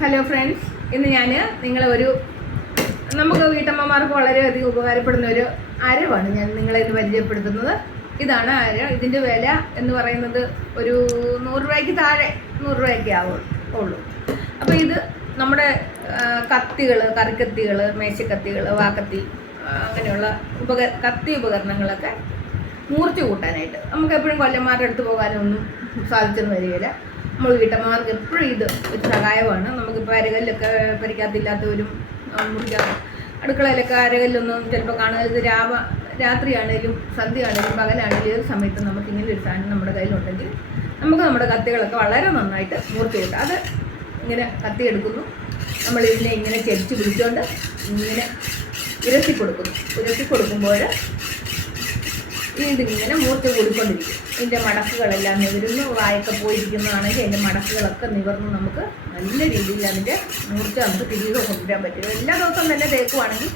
Hello friends, ഇന്ന് ഞാൻ നിങ്ങളെ നമുക്ക് വീട്ടമ്മമാർക്ക് വളരെയധികം ഉപകാരപ്പെടുന്ന ഒരു അരവാണ് ഞാൻ നിങ്ങളെ ഇന്ന് പരിചയപ്പെടുത്തുന്നത്. ഇതാണ് അര. ഇതിൻ്റെ വില എന്ന് പറയുന്നത് ഒരു 100 രൂപയ്ക്ക് താഴെ, 100 രൂപയ്ക്ക് ഉള്ളൂ. അപ്പോൾ ഇത് നമ്മുടെ കത്തികൾ, കറിക്കത്തികൾ, മേശക്കത്തികൾ, വാക്കത്തി, അങ്ങനെയുള്ള കത്തി ഉപകരണങ്ങളൊക്കെ മൂർച്ച കൂട്ടാനായിട്ട് നമുക്ക് എപ്പോഴും കൊല്ലന്മാരുടെ അടുത്ത് പോകാനൊന്നും സാധിച്ചെന്ന് വരികയില്ല. നമ്മൾ വീട്ടമ്മമാർക്ക് എപ്പോഴും ഇത് ഒരു സഹായമാണ്. നമുക്കിപ്പോൾ അരകല്ലൊക്കെ പരിക്കാത്തില്ലാത്തവരും മുറിക്കാത്ത അടുക്കളയിലൊക്കെ അരകല്ലൊന്നും ചിലപ്പോൾ കാണുന്നത് രാത്രിയാണേലും സന്ധ്യയാണേലും പകലാണേലും ഏത് സമയത്തും നമുക്ക് ഇങ്ങനെ ഒരു സാധനം നമ്മുടെ കയ്യിലുണ്ടെങ്കിൽ നമുക്ക് നമ്മുടെ കത്തികളൊക്കെ വളരെ നന്നായിട്ട് മൂർച്ച കൂട്ടാം. അത് ഇങ്ങനെ കത്തിയെടുക്കുന്നു, നമ്മളിതിനെ ഇങ്ങനെ ചെരിച്ച് പിടിച്ചുകൊണ്ട് ഇങ്ങനെ ഉരത്തി കൊടുക്കുമ്പോൾ ഇതിങ്ങനെ മൂർച്ച കൂടിക്കൊണ്ടിരിക്കും. ഇതിൻ്റെ മടക്കുകളെല്ലാം നിവരുന്നു. വായൊക്കെ പോയിരിക്കുന്നതാണെങ്കിൽ അതിൻ്റെ മടക്കുകളൊക്കെ നിവർന്ന് നമുക്ക് നല്ല രീതിയിൽ അതിൻ്റെ മൂർച്ച നമുക്ക് തിരികെ കൊണ്ടുവരാൻ പറ്റും. എല്ലാ ദിവസവും തന്നെ തേക്കുവാണെങ്കിൽ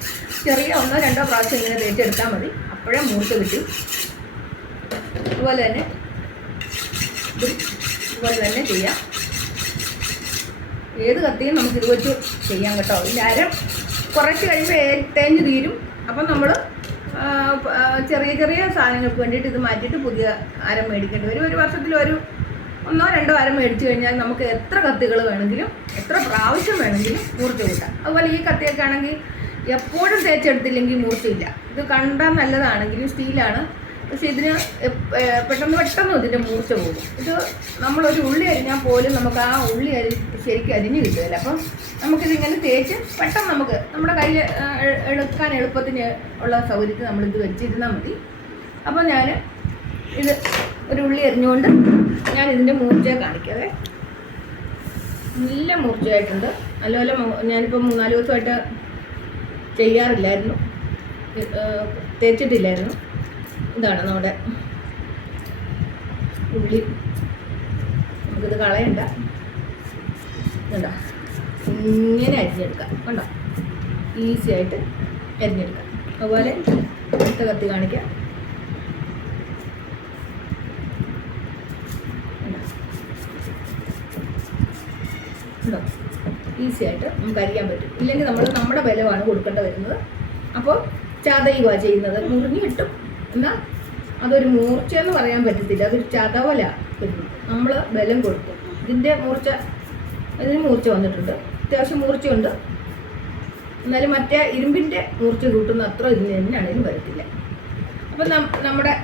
ചെറിയ 1-2 പ്രാവശ്യം ഇങ്ങനെ തേച്ചെടുത്താൽ മതി, അപ്പോഴേ മൂർച്ച കിട്ടും. ഇതുപോലെ തന്നെ ചെയ്യാം. ഏത് കത്തിയും നമുക്ക് ഇത് വെച്ച് ചെയ്യാം കേട്ടോ. ഇതിൻ്റെ അര കുറച്ച് കഴിയുമ്പോൾ തേഞ്ഞ് തീരും. അപ്പം നമ്മൾ ചെറിയ സാധനങ്ങൾക്ക് വേണ്ടിയിട്ട് ഇത് മാറ്റിയിട്ട് പുതിയ അരം മേടിക്കേണ്ടി വരും. ഒരു വർഷത്തിൽ 1-2 അരം മേടിച്ചു കഴിഞ്ഞാൽ നമുക്ക് എത്ര കത്തികൾ വേണമെങ്കിലും എത്ര പ്രാവശ്യം വേണമെങ്കിലും മൂർച്ച കൂട്ടാം. അതുപോലെ ഈ കത്തിയൊക്കെ ആണെങ്കിൽ എപ്പോഴും തേച്ചെടുത്തില്ലെങ്കിൽ മൂർച്ചയില്ല. ഇത് കണ്ടാൽ നല്ലതാണെങ്കിലും സ്റ്റീലാണ്, പക്ഷെ ഇതിന് പെട്ടെന്ന് ഇതിൻ്റെ മൂർച്ച പോകും. ഇത് നമ്മളൊരു ഉള്ളി അരിഞ്ഞാൽ പോലും നമുക്ക് ആ ഉള്ളി ശരിക്കും അരിഞ്ഞ് കിട്ടുകയില്ല. അപ്പം നമുക്കിതിങ്ങനെ തേച്ച് പെട്ടെന്ന് നമുക്ക് നമ്മുടെ കയ്യിൽ എടുക്കാൻ എളുപ്പത്തിന് ഉള്ള സൗകര്യത്തിൽ നമ്മളിത് വെച്ചിരുന്നാൽ മതി. അപ്പോൾ ഞാൻ ഇത് ഒരു ഉള്ളി അരിഞ്ഞുകൊണ്ട് ഞാൻ ഇതിൻ്റെ മൂർച്ചയെ കാണിക്കാതെ. നല്ല മൂർച്ചയായിട്ടുണ്ട്. നല്ലപോലെ ഞാനിപ്പോൾ 3-4 ദിവസമായിട്ട് ചെയ്യാറില്ലായിരുന്നു, തേച്ചിട്ടില്ലായിരുന്നു. ഇതാണ് നമ്മുടെ ഉള്ളി. നമുക്കിത് കളയണ്ട, കണ്ടോ, ഇങ്ങനെ അരിഞ്ഞെടുക്കാം. കണ്ടോ, ഈസി ആയിട്ട് അരിഞ്ഞെടുക്കാം. അതുപോലെ അടുത്ത കത്തി കാണിക്കാം. കണ്ടോ, ഈസി ആയിട്ട് നമുക്ക് അരിയാൻ പറ്റും. ഇല്ലെങ്കിൽ നമ്മൾ നമ്മുടെ ബലമാണ് കൊടുക്കേണ്ടി വരുന്നത്. അപ്പോൾ ചതയുക ചെയ്യുന്നത്, മുറിഞ്ഞ് കിട്ടും. എന്നാൽ അതൊരു മൂർച്ച എന്ന് പറയാൻ പറ്റത്തില്ല, അതൊരു ചതവല വരുന്നു. നമ്മൾ ബലം കൊടുക്കും. ഇതിന് മൂർച്ച വന്നിട്ടുണ്ട്, അത്യാവശ്യം മൂർച്ചയുണ്ട്. എന്നാലും മറ്റേ ഇരുമ്പിൻ്റെ മൂർച്ച കൂട്ടുന്ന അത്ര ഇതിന് തന്നെയാണെങ്കിലും വരത്തില്ല. അപ്പം നമ്മുടെ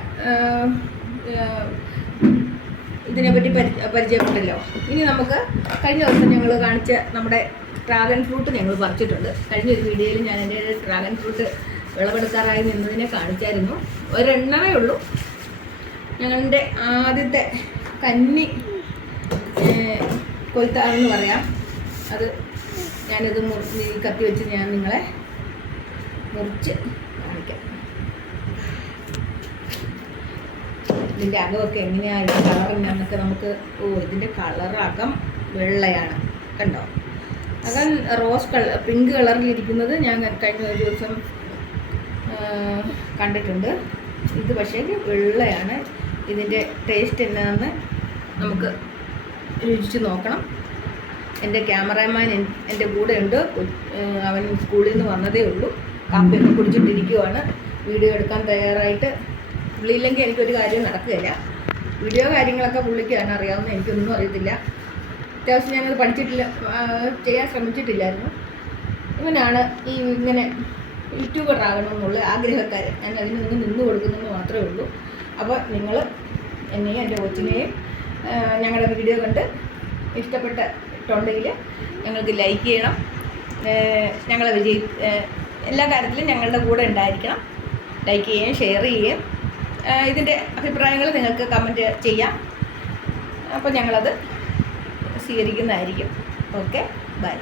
ഇതിനെപ്പറ്റി പരിചയപ്പെട്ടല്ലോ. ഇനി നമുക്ക് കഴിഞ്ഞ ദിവസം ഞങ്ങൾ കാണിച്ച നമ്മുടെ ഡ്രാഗൺ ഫ്രൂട്ട് ഞങ്ങൾ പറിച്ചിട്ടുണ്ട്. കഴിഞ്ഞൊരു വീഡിയോയിൽ ഞാൻ എൻ്റെ ഡ്രാഗൺ ഫ്രൂട്ട് വിളവെടുക്കാറായി നിന്നതിനെ കാണിച്ചായിരുന്നു. ഒരെണ്ണമേ ഉള്ളൂ. ഞങ്ങളുടെ ആദ്യത്തെ കന്നി കൊയ്ത്താറെന്ന് പറയാം. അത് ഞാനിത് കത്തി വെച്ച് ഞാൻ നിങ്ങളെ മുറിച്ച് കാണിക്കാം. ഇതിൻ്റെ അകമൊക്കെ എങ്ങനെയാണ്, ഇതിൻ്റെ കളറിനൊക്കെ നമുക്ക് ഇതിൻ്റെ കളറകം വെള്ളയാണ്. കണ്ടോ, അകം റോസ് പിങ്ക് കളറിലിരിക്കുന്നത് ഞാൻ കഴിഞ്ഞ ഒരു ദിവസം കണ്ടിട്ടുണ്ട്. ഇത് പക്ഷേ വെള്ളയാണ്. ഇതിൻ്റെ ടേസ്റ്റ് എന്നാന്ന് നമുക്ക് രുചിച്ച് നോക്കണം. എൻ്റെ ക്യാമറാമാൻ എൻ്റെ കൂടെ ഉണ്ട്. അവൻ സ്കൂളിൽ നിന്ന് വന്നതേ ഉള്ളൂ. കാപ്പിയൊക്കെ കുടിച്ചിട്ടിരിക്കുവാണ്. വീഡിയോ എടുക്കാൻ തയ്യാറായിട്ട്. പുള്ളിയില്ലെങ്കിൽ എനിക്കൊരു കാര്യം നടക്കുകയില്ല. വീഡിയോ കാര്യങ്ങളൊക്കെ പുള്ളിക്കാണ് അറിയാവുന്നത്, എനിക്കൊന്നും അറിയത്തില്ല. അത്യാവശ്യം ഞാനത് പഠിച്ചിട്ടില്ല, ചെയ്യാൻ ശ്രമിച്ചിട്ടില്ലായിരുന്നു. ഇവനാണ് ഇങ്ങനെ യൂട്യൂബർ ആകണമെന്നുള്ള ആഗ്രഹക്കാരൻ. ഞാൻ അതിന് നിന്ന് കൊടുക്കുന്നെന്ന് മാത്രമേ ഉള്ളൂ. അപ്പോൾ നിങ്ങൾ എന്നെയും എൻ്റെ കൊച്ചിനെയും ഞങ്ങളുടെ വീഡിയോ കണ്ട് ഇഷ്ടപ്പെട്ടിട്ടുണ്ടെങ്കിൽ ഞങ്ങൾക്ക് ലൈക്ക് ചെയ്യണം. ഞങ്ങളെ എല്ലാ കാര്യത്തിലും ഞങ്ങളുടെ കൂടെ ഉണ്ടായിരിക്കണം. ലൈക്ക് ചെയ്യുകയും ഷെയർ ചെയ്യുകയും ഇതിൻ്റെ അഭിപ്രായങ്ങൾ നിങ്ങൾക്ക് കമൻറ്റ് ചെയ്യാം. അപ്പോൾ ഞങ്ങളത് സ്വീകരിക്കുന്നതായിരിക്കും. Okay, by.